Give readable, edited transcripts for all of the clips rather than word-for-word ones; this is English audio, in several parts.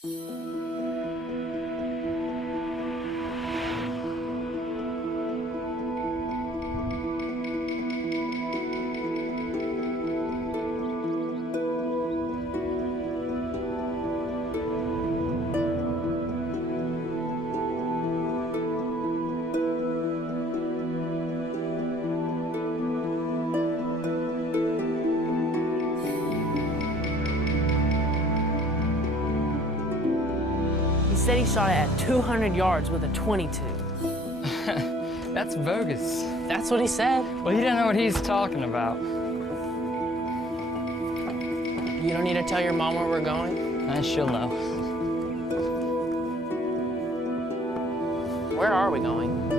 He said he shot it at 200 yards with a .22. That's bogus. That's what he said. Well, he didn't know what he's talking about. You don't need to tell your mom where we're going? She'll know. Where are we going?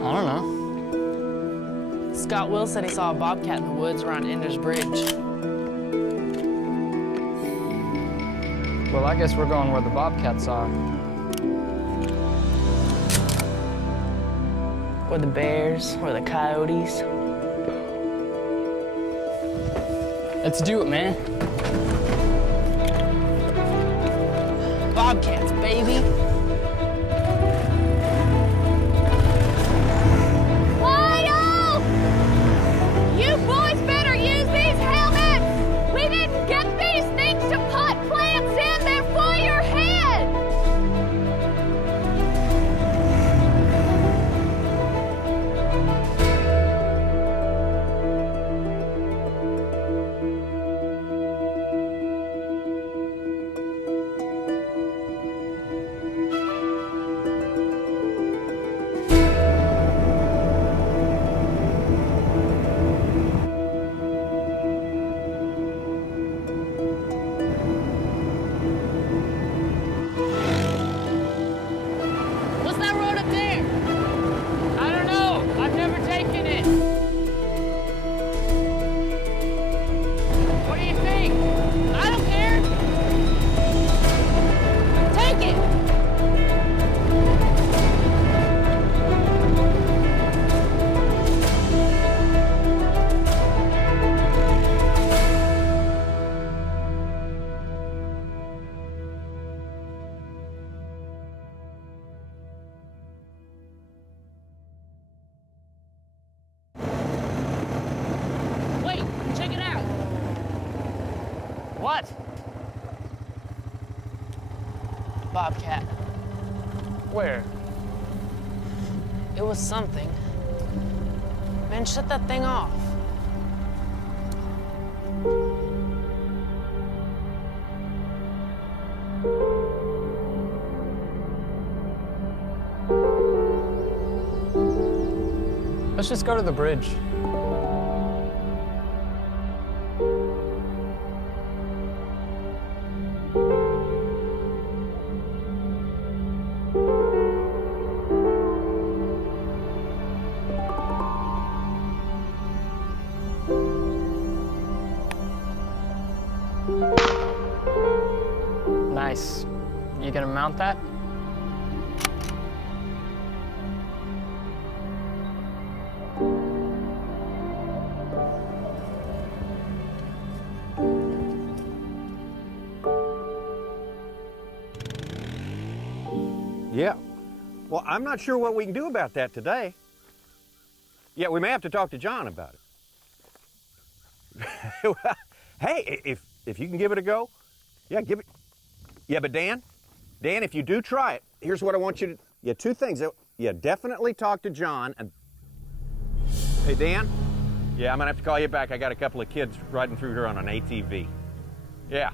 I don't know. Scott Will said he saw a bobcat in the woods around Ender's Bridge. Well, I guess we're going where the bobcats are. Or the bears, or the coyotes. Let's do it, man. Bobcats, baby. Lyle! You boys better use these helmets! We didn't get these things to pot plants in, they're for your head! What's that road up there? I don't know. I've never taken it. What do you think? I don't care. Take it. Wait, check it out. What? Bobcat. Where? It was something. Man, shut that thing off. Let's just go to the bridge. Nice. You gonna mount that? Yeah. Well, I'm not sure what we can do about that today. Yeah, we may have to talk to John about it. Well, hey, if you can give it a go, yeah, give it. Yeah, but Dan, if you do try it, here's what I want you to, yeah, two things. Yeah, definitely talk to John. And hey, Dan, yeah, I'm gonna have to call you back. I got a couple of kids riding through here on an ATV. Yeah.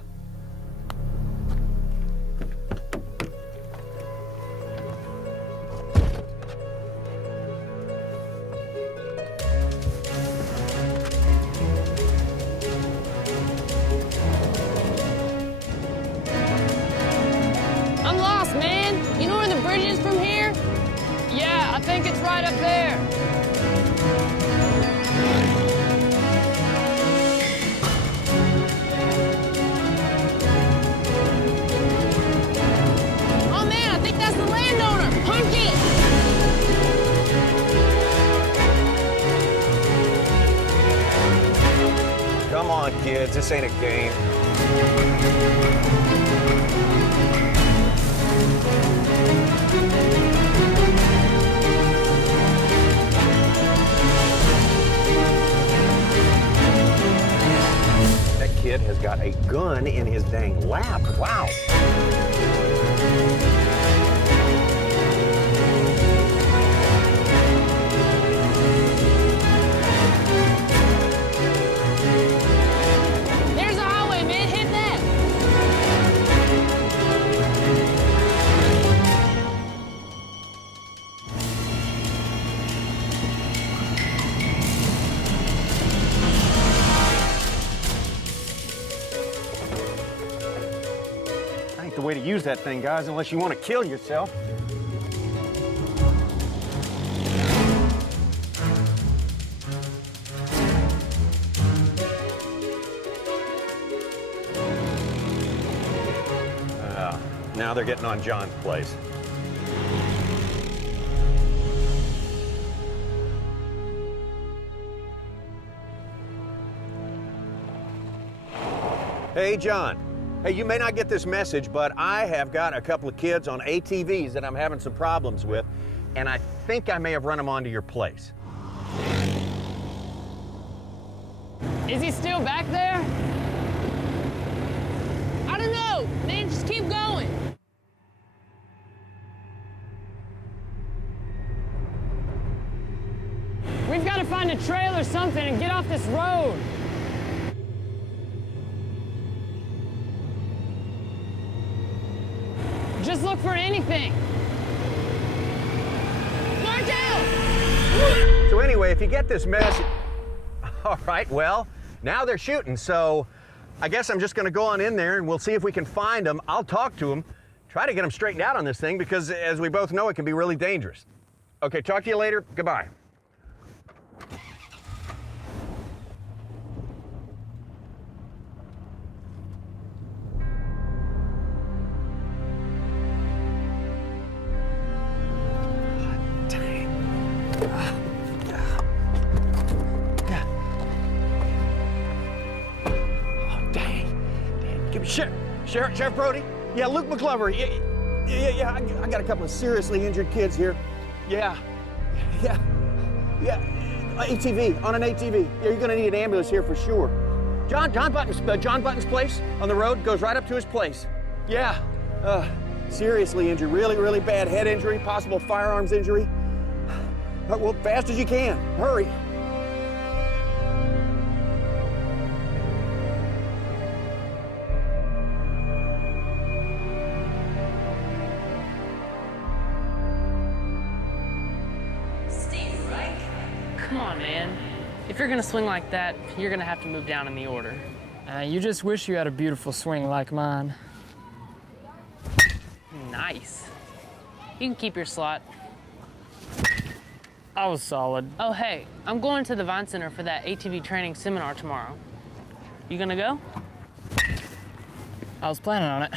I'm lost, man. You know where the bridge is from here? Yeah, I think it's right up there. Oh man, I think that's the landowner. Hunky! Come on, kids, this ain't a game. That kid has got a gun in his dang lap. Wow. There's a highway, man. Hit that. That ain't the way to use that thing, guys, unless you want to kill yourself. Now they're getting on John's place. Hey, John. Hey, you may not get this message, but I have got a couple of kids on ATVs that I'm having some problems with, and I think I may have run them onto your place. Is he still back there? I don't know. Man, just keep going. We've got to find a trail or something and get off this road. Just look for anything. Martel! So anyway, if you get this message... All right, well, now they're shooting, so I guess I'm just going to go on in there and we'll see if we can find them. I'll talk to them, try to get them straightened out on this thing because, as we both know, it can be really dangerous. Okay, talk to you later. Goodbye. Sheriff Brody? Yeah, Luke McClover. Yeah, I got a couple of seriously injured kids here. Yeah. ATV, on an ATV. Yeah, you're gonna need an ambulance here for sure. John Button's place on the road goes right up to his place. Yeah, seriously injured, really bad head injury, possible firearms injury. Well, fast as you can, hurry. Come on, man. If you're gonna swing like that, you're gonna have to move down in the order. You just wish you had a beautiful swing like mine. Nice. You can keep your slot. I was solid. Oh, hey, I'm going to the Vine Center for that ATV training seminar tomorrow. You gonna go? I was planning on it.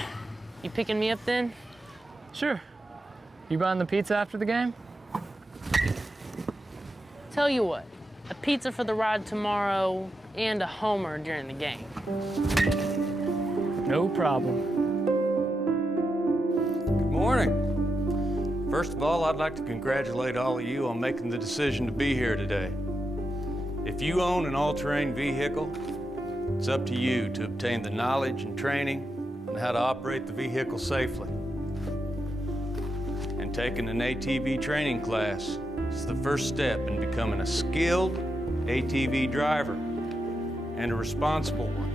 You picking me up then? Sure. You buying the pizza after the game? Tell you what, a pizza for the ride tomorrow and a homer during the game. No problem. Good morning. First of all, I'd like to congratulate all of you on making the decision to be here today. If you own an all-terrain vehicle, it's up to you to obtain the knowledge and training on how to operate the vehicle safely. And taking an ATV training class is the first step in becoming a skilled ATV driver and a responsible one,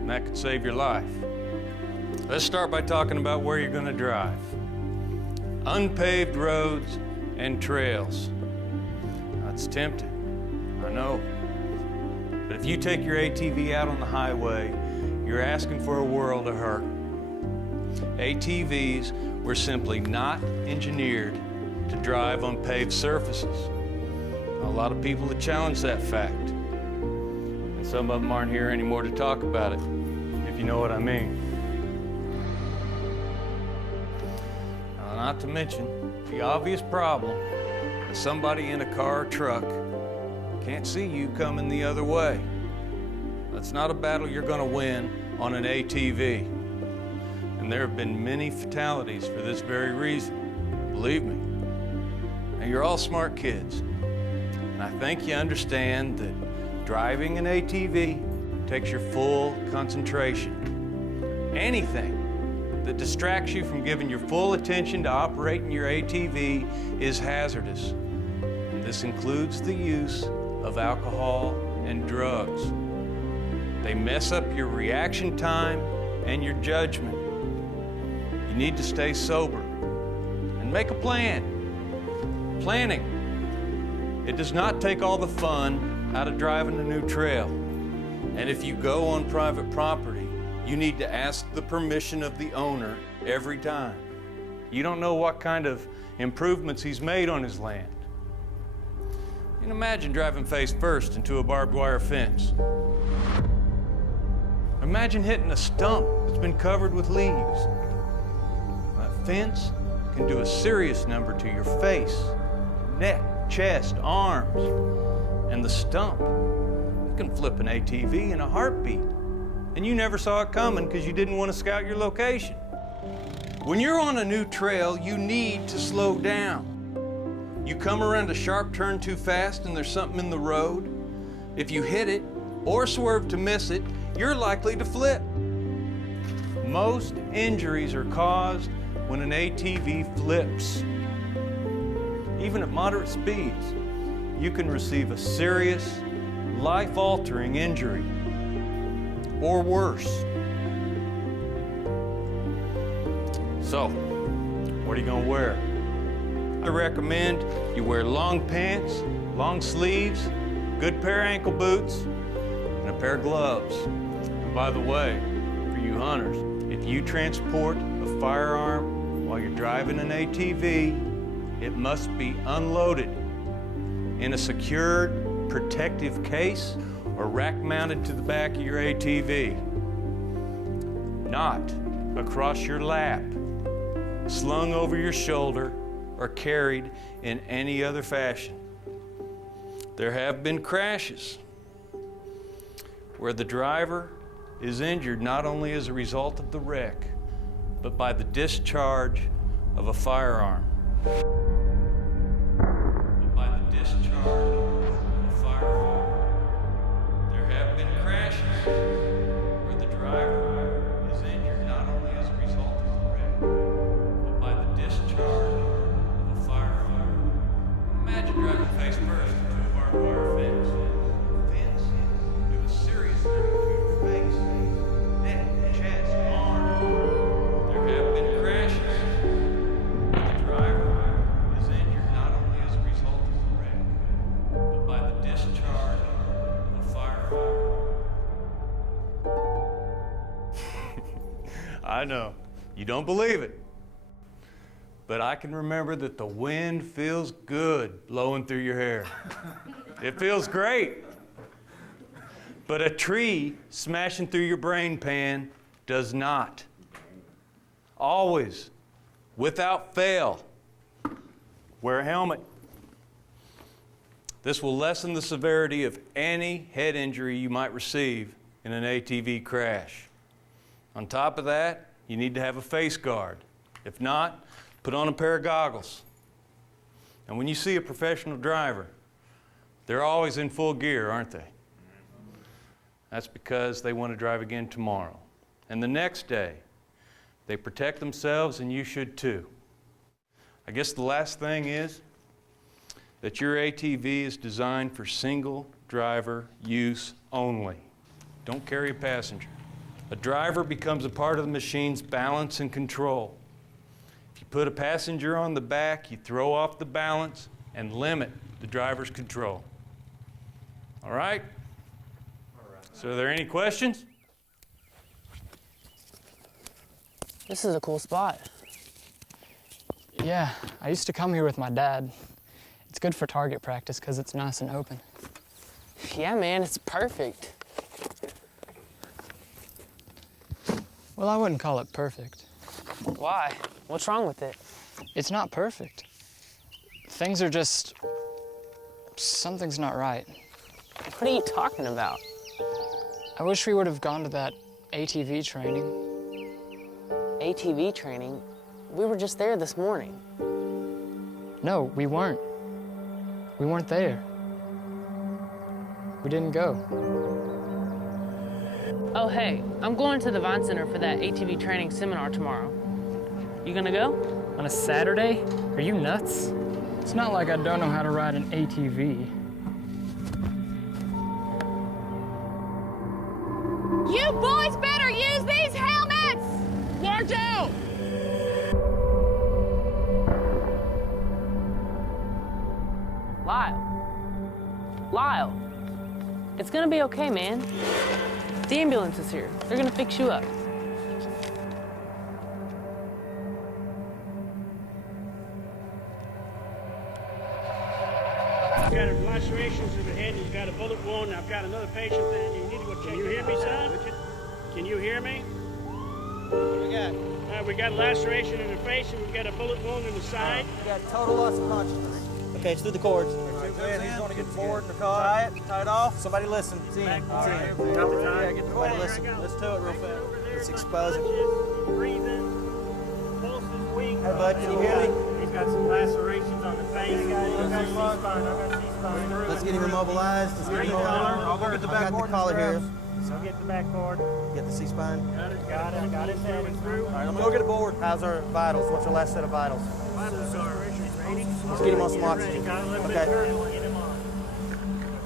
and that could save your life. Let's start by talking about where you're going to drive. Unpaved roads and trails. That's tempting, I know. But if you take your ATV out on the highway, you're asking for a world of hurt. ATVs were simply not engineered to drive on paved surfaces. A lot of people have challenged that fact. And some of them aren't here anymore to talk about it, if you know what I mean. Not to mention the obvious problem that somebody in a car or truck can't see you coming the other way. That's not a battle you're going to win on an ATV. And there have been many fatalities for this very reason, believe me. Now, you're all smart kids, and I think you understand that driving an ATV takes your full concentration. Anything that distracts you from giving your full attention to operating your ATV is hazardous. And this includes the use of alcohol and drugs. They mess up your reaction time and your judgment. You need to stay sober and make a plan. Planning. It does not take all the fun out of driving a new trail. And if you go on private property, you need to ask the permission of the owner every time. You don't know what kind of improvements he's made on his land. You can imagine driving face first into a barbed wire fence. Imagine hitting a stump that's been covered with leaves. That fence can do a serious number to your face, neck, chest, arms, and the stump. You can flip an ATV in a heartbeat. And you never saw it coming because you didn't want to scout your location. When you're on a new trail, you need to slow down. You come around a sharp turn too fast and there's something in the road. If you hit it or swerve to miss it, you're likely to flip. Most injuries are caused when an ATV flips. Even at moderate speeds, you can receive a serious, life-altering injury. Or worse. So, what are you gonna wear? I recommend you wear long pants, long sleeves, good pair of ankle boots, and a pair of gloves. And by the way, for you hunters, if you transport a firearm while you're driving an ATV, it must be unloaded in a secured, protective case or rack mounted to the back of your ATV. Not across your lap, slung over your shoulder, or carried in any other fashion. There have been crashes where the driver is injured not only as a result of the wreck, but by the discharge of a firearm. Where the driver is injured not only as a result of the wreck, but by the discharge of a firearm. Imagine driving face first into a barbed wire fence. Fence do a serious damage to your face, neck, chest, arm. There have been crashes where the driver is injured not only as a result of the wreck, but by the discharge of a firearm. I know, you don't believe it, but I can remember that the wind feels good blowing through your hair. It feels great. But a tree smashing through your brain pan does not. Always, without fail, wear a helmet. This will lessen the severity of any head injury you might receive in an ATV crash. On top of that, you need to have a face guard. If not, put on a pair of goggles. And when you see a professional driver, they're always in full gear, aren't they? That's because they want to drive again tomorrow. And the next day, they protect themselves, and you should too. I guess the last thing is that your ATV is designed for single driver use only. Don't carry a passenger. A driver becomes a part of the machine's balance and control. If you put a passenger on the back, you throw off the balance and limit the driver's control. All right? So are there any questions? This is a cool spot. Yeah, I used to come here with my dad. It's good for target practice because it's nice and open. Yeah, man, it's perfect. Well, I wouldn't call it perfect. Why? What's wrong with it? It's not perfect. Things are just... something's not right. What are you talking about? I wish we would have gone to that ATV training. ATV training? We were just there this morning. No, we weren't. We weren't there. We didn't go. Oh, hey, I'm going to the Vine Center for that ATV training seminar tomorrow. You gonna go? On a Saturday? Are you nuts? It's not like I don't know how to ride an ATV. You boys better use these helmets! Watch out! Lyle, it's gonna be okay, man. The ambulance is here. They're gonna fix you up. I've got lacerations in the head, and he's got a bullet wound, and I've got another patient there. You need to go check. Can you hear me, son? Can you hear me? What do we got? We got a laceration in the face, and we've got a bullet wound in the side. We got total loss of consciousness. Okay, it's through the cords. He's going to get the board in the car. Tie it off. Somebody listen. It's in. All right. It's in. Got the tie? Yeah, get the board. Listen. Listen to it real fast. It's exposing. Breathing. Pulse is weak. Hey, bud, can you hear me? He's got some lacerations on the face. I got C-spine. Let's get him immobilized. Let's get him immobilized. I'll go get the back board. I've got the collar here. So get the back board. Get the C-spine. Got it. Got his head through. All right, I'm going to go get a board. How's our vitals? What's our last set of vitals? Vitals are 80. Let's get him on some oxygen. Got a little bit Okay. turn. We'll get him on.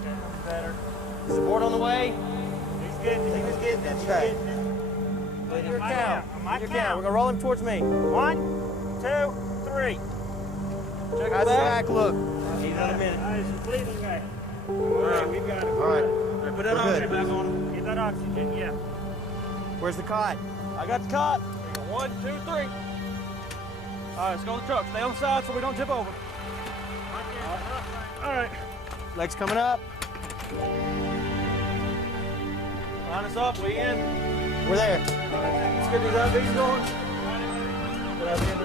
Okay, better. Is the board on the way? He's getting it. He's getting it. Okay. He's Your getting it. count. My Your count. count. We're going to roll him towards me. 1, 2, 3. Check his back. Look. He's on a minute. He's bleeding back. All right, we've got it. All right. Put that We're oxygen good. back on him. Get that oxygen, yeah. Where's the cot? I got the cot. 1, 2, 3. All right, let's go on the truck. Stay on the side so we don't tip over. All right. Legs coming up. Line us up. We in. We're there. Let's get these IVs going. Get IVs